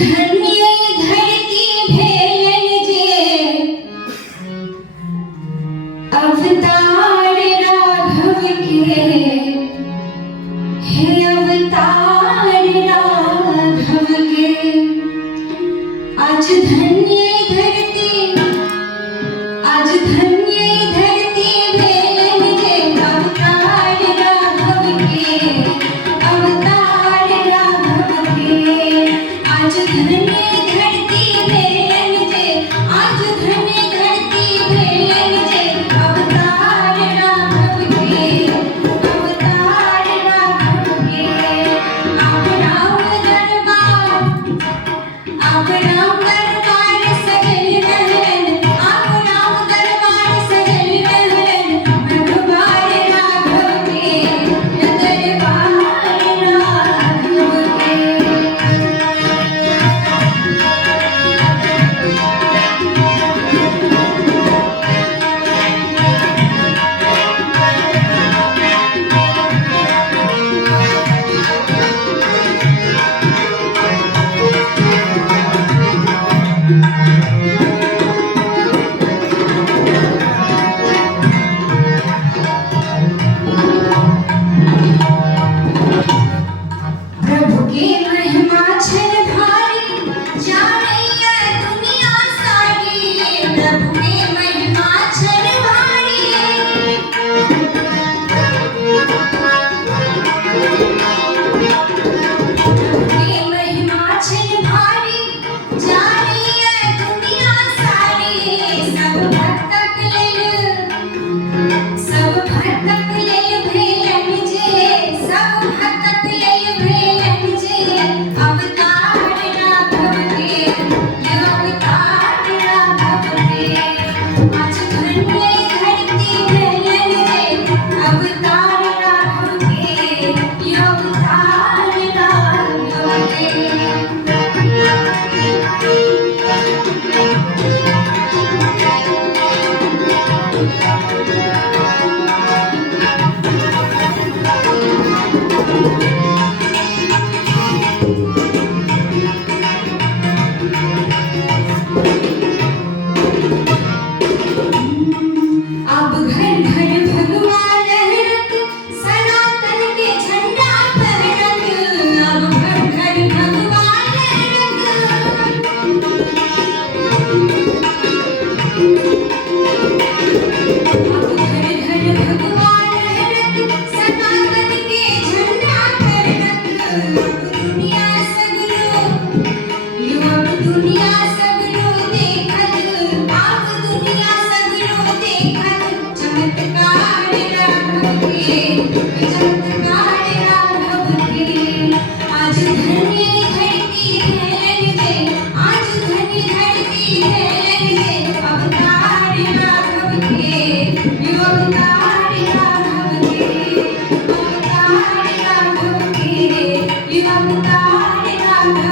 धन्य धरती भेलन जे अवतार राघव के, हे अवतार राघव के। आज धन्य धरती, आज धन्य धरती भेलन जे अवतार राघव के, अवतार राघव के। आज धन्य धरती भेलन जे, आज धन्य धरती भेलन जे अवतार राघव के, अवतार राघव के। आप राम दरबार, आप राम दरबार सजल रहलन, आप राम दरबार सजल रहलन, दरबार राघव के, दरबार राघव के। प्रभु की महिमा छन भारी, जानैया दुनिया सारी। प्रभु की महिमा छन भारी, प्रभु की महिमा छन भारी, जानैया दुनिया सारी। सब भक्तक लेल, सब भक्तक लेल भेलन जे, सब भक्तक लेल भेलन जे अवतार राघव के, ये अवतार राघव के। आज धन्य धरती भेलन जे अवतार राघव के, ये अवतार राघव के। अब घर घर भगवान लहरत, सनातन के झंडा फहरत। अब घर घर भगवान लहरत, अब घर घर भगवान लहरत, सनातन के झंडा फहरत। अब दुनिया सगरो, युवक दुनिया सगरो देखत, आप दुनिया सगरो देखत। चमत्कार राघव के, चमत्कार राघव के। आज धन्य धरती भेलन जे, आज धन्य धरती भेलन जे अवतार राघव के, ये अवतार राघव के, अवतार राघव के, ये अवतार राघव